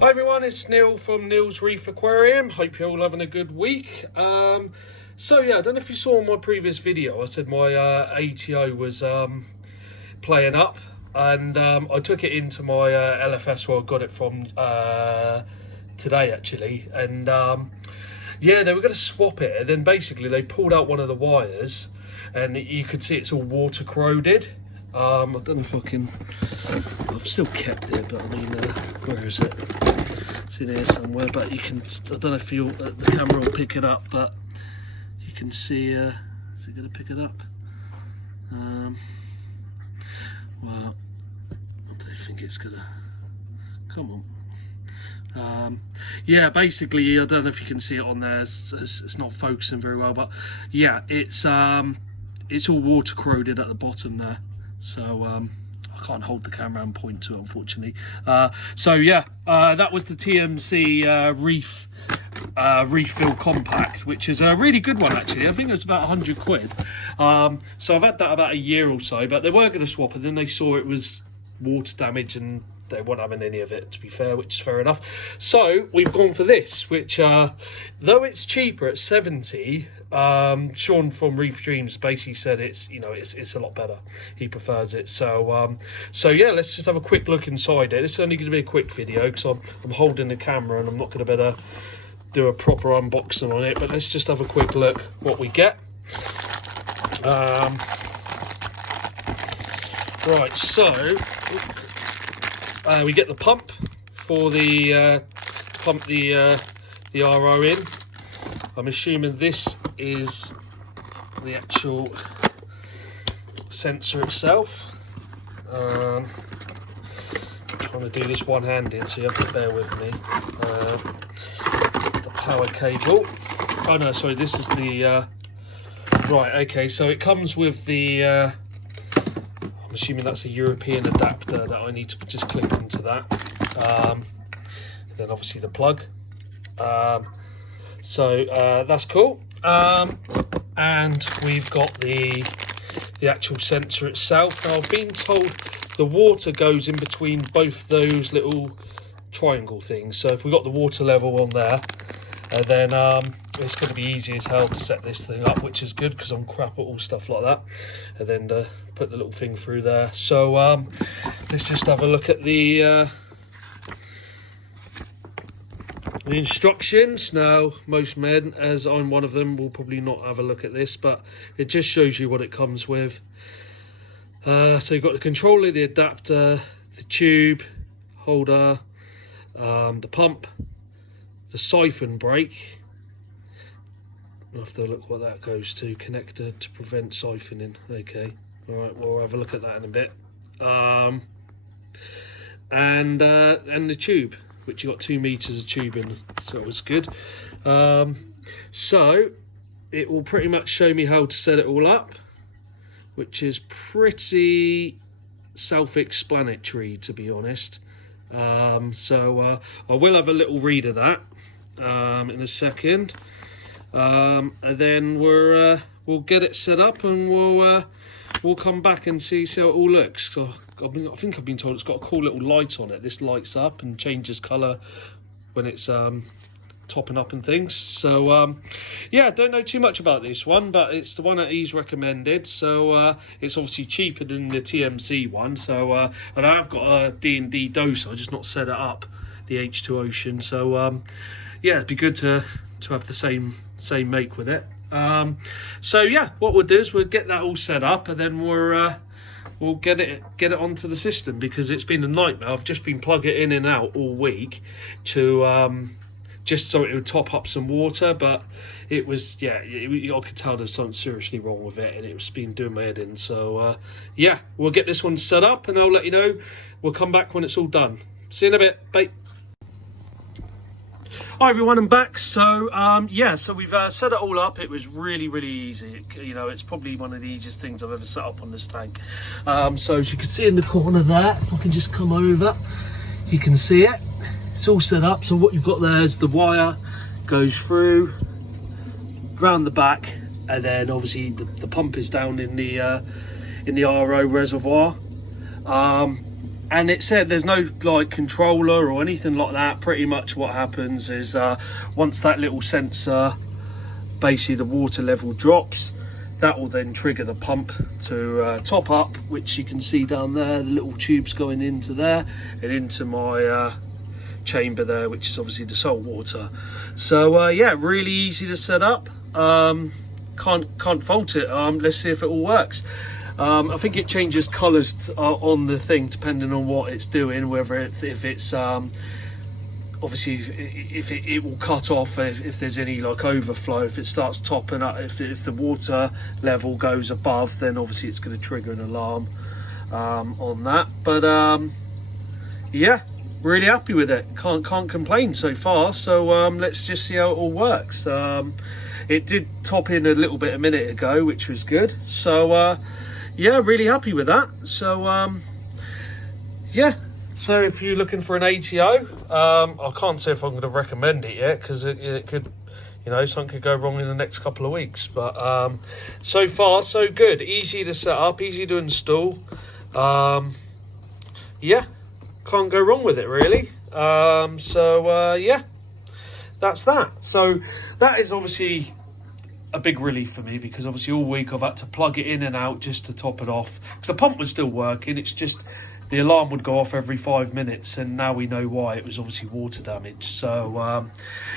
Hi everyone, it's Neil from Neil's Reef Aquarium. Hope you're all having a good week. So yeah, I don't know if you saw in my previous video, I said my ATO was playing up, and I took it into my LFS where I got it from today actually, and yeah, they were going to swap it, and then basically they pulled out one of the wires and you could see it's all water corroded. I don't know if I can, I've still kept it, but I mean, where is it? It's in here somewhere, but you can, I don't know if the camera will pick it up, but you can see, is it going to pick it up? Well, I don't think it's going to, come on. Yeah, basically, I don't know if you can see it on there, it's not focusing very well, but yeah, it's all water corroded at the bottom there. So I can't hold the camera and point to it, unfortunately. So yeah, that was the TMC Reef refill compact, which is a really good one actually. I think it was about 100 quid. So I've had that about a year or so, but they were going to swap, and then they saw it was water damage and they weren't having any of it, to be fair, which is fair enough. So we've gone for this, which though it's cheaper at 70, Sean from Reef Dreams basically said it's a lot better. He prefers it. So so yeah, let's just have a quick look inside it. It's only going to be a quick video because I'm holding the camera and I'm not going to better do a proper unboxing on it, but let's just have a quick look what we get. Right, so we get the pump for the pump the RO in. I'm assuming this is the actual sensor itself. I'm trying to do this one-handed, so you have to bear with me. The power cable. Oh no, sorry, this is the right. Okay, so it comes with the. I'm assuming that's a European adapter that I need to just clip into that. Then obviously the plug. So that's cool. And we've got the actual sensor itself. Now I've been told the water goes in between both those little triangle things. So if we got the water level on there, and then it's going to be easy as hell to set this thing up, which is good because I'm crap at all stuff like that. And then put the little thing through there. So let's just have a look at the instructions. Now, most men, as I'm one of them, will probably not have a look at this, but it just shows you what it comes with. So you've got the controller, the adapter, the tube holder, the pump, the siphon brake. I'll have to look what that goes to. Connector to prevent siphoning. Okay, all right, we'll have a look at that in a bit. And the tube, which you got 2 meters of tube in, so it was good. So it will pretty much show me how to set it all up, which is pretty self-explanatory, to be honest. So I will have a little read of that in a second, and then we'll get it set up, and we'll come back and see how it all looks. So I think I've been told it's got a cool little light on it. This lights up and changes colour when it's topping up and things. So yeah, don't know too much about this one, but it's the one that he's recommended. So it's obviously cheaper than the TMC one. So and I have got a D&D doser, I just not set it up, the H2 Ocean. So yeah, it'd be good to have the same make with it. So yeah, what we'll do is we'll get that all set up, and then we'll get it onto the system, because it's been a nightmare. I've just been plugging it in and out all week to just so it would top up some water, but it was, yeah, I could tell there's something seriously wrong with it, and it's been doing my head in. So yeah, we'll get this one set up, and I'll let you know. We'll come back when it's all done. See you in a bit. Bye. Hi everyone, I'm back. So yeah, so we've set it all up. It was really easy. It's probably one of the easiest things I've ever set up on this tank. So as you can see in the corner there, if I can just come over, you can see it. It's all set up. So what you've got there is the wire goes through round the back, and then obviously the pump is down in the RO reservoir. and it said there's no like controller or anything like that. Pretty much what happens is once that little sensor, basically the water level drops, that will then trigger the pump to top up, which you can see down there, the little tubes going into there and into my chamber there, which is obviously the salt water. So yeah, really easy to set up. Can't fault it. Let's see if it all works. I think it changes colours on the thing depending on what it's doing, whether if it's obviously if it will cut off if there's any like overflow, if it starts topping up, if the water level goes above, then obviously it's going to trigger an alarm on that. But yeah, really happy with it. Can't complain so far. So let's just see how it all works. It did top in a little bit a minute ago, which was good. So yeah, really happy with that. So yeah, so if you're looking for an ATO, I can't say if I'm going to recommend it yet, because it could, you know, something could go wrong in the next couple of weeks. But so far so good. Easy to set up, easy to install. Yeah, can't go wrong with it really. So yeah, that's that. So that is obviously a big relief for me, because obviously all week I've had to plug it in and out just to top it off, because the pump was still working. It's just the alarm would go off every 5 minutes, and now we know why. It was obviously water damage. So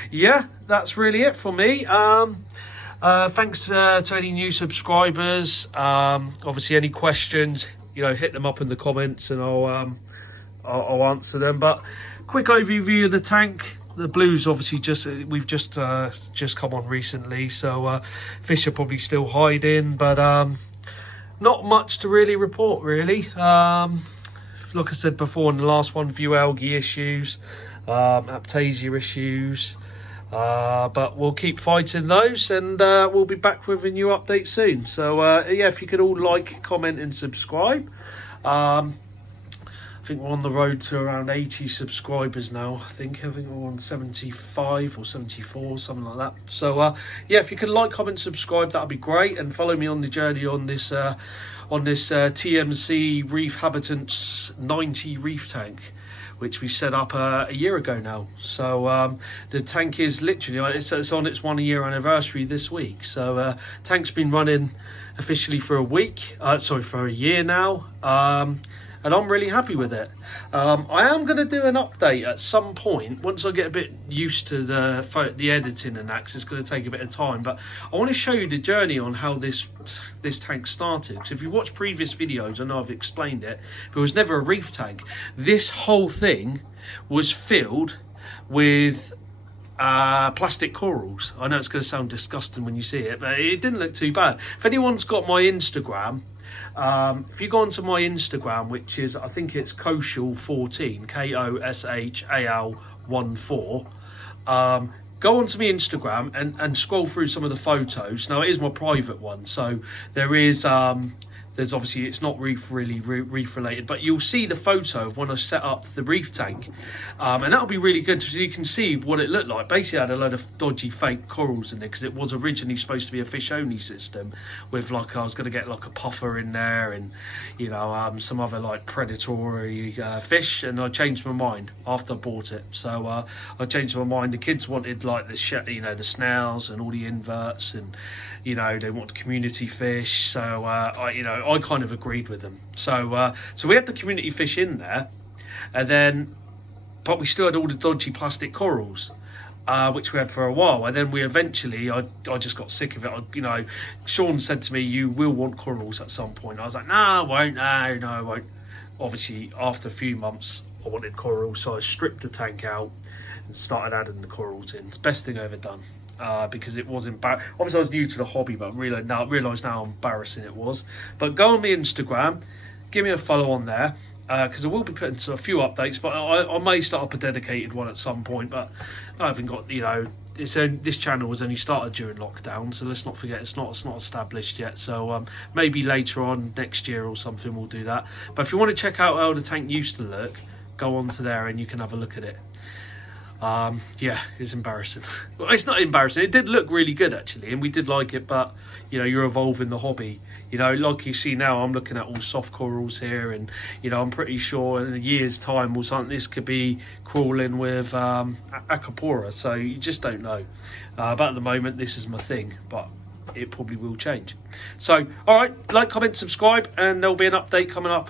yeah, that's really it for me. Thanks to any new subscribers. Obviously any questions, you know, hit them up in the comments and I'll answer them. But quick overview of the tank. The blues obviously we've just come on recently, so fish are probably still hiding, but not much to really report really. Like I said before in the last one, few algae issues, aptasia issues, but we'll keep fighting those, and we'll be back with a new update soon. So yeah, if you could all like, comment and subscribe. I think we're on the road to around 80 subscribers now. I think we're on 75 or 74, something like that. So yeah, if you could like, comment, subscribe, that'd be great, and follow me on the journey on this TMC Reef Habitants 90 reef tank, which we set up a year ago now. So the tank is literally, it's on its 1 year anniversary this week. So tank's been running officially for a year now. And I'm really happy with it. I am going to do an update at some point once I get a bit used to the editing and that, 'cause it's going to take a bit of time. But I want to show you the journey on how this tank started. So if you watch previous videos, I know I've explained it, but it was never a reef tank. This whole thing was filled with plastic corals. I know it's going to sound disgusting when you see it, but it didn't look too bad. If anyone's got my Instagram, if you go onto my Instagram, which is, I think it's Koshal14, KOSHAL14, go onto my Instagram and scroll through some of the photos. Now, it is my private one, so there's obviously, it's not reef related, but you'll see the photo of when I set up the reef tank, and that'll be really good, so you can see what it looked like. Basically I had a load of dodgy fake corals in there, because it was originally supposed to be a fish only system with, like, I was going to get like a puffer in there and, you know, some other like predatory fish, and I changed my mind after I bought it. So I changed my mind. The kids wanted like the snails and all the inverts, and, you know, they want community fish. So I kind of agreed with them. So so we had the community fish in there, and then, but we still had all the dodgy plastic corals, which we had for a while. And then we eventually, I just got sick of it. Sean said to me, "You will want corals at some point." I was like, "No, I won't. No, I won't." Obviously, after a few months, I wanted corals, so I stripped the tank out and started adding the corals in. It's the best thing I ever done. Because it was embarrassing. Obviously I was new to the hobby, but I realise now how embarrassing it was. But go on my Instagram, give me a follow on there, because I will be putting a few updates, but I may start up a dedicated one at some point. But I haven't got, this channel was only started during lockdown, so let's not forget it's not established yet. So maybe later on next year or something we'll do that. But if you want to check out how the tank used to look, go on to there and you can have a look at it. Yeah, it's embarrassing. Well, it's not embarrassing. It did look really good actually, and we did like it. But you know, you're evolving the hobby. You know, like you see now, I'm looking at all soft corals here, and you know, I'm pretty sure in a year's time or something, this could be crawling with acropora. So you just don't know. But at the moment, this is my thing. But it probably will change. So, all right, like, comment, subscribe, and there'll be an update coming up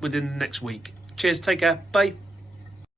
within the next week. Cheers, take care, bye.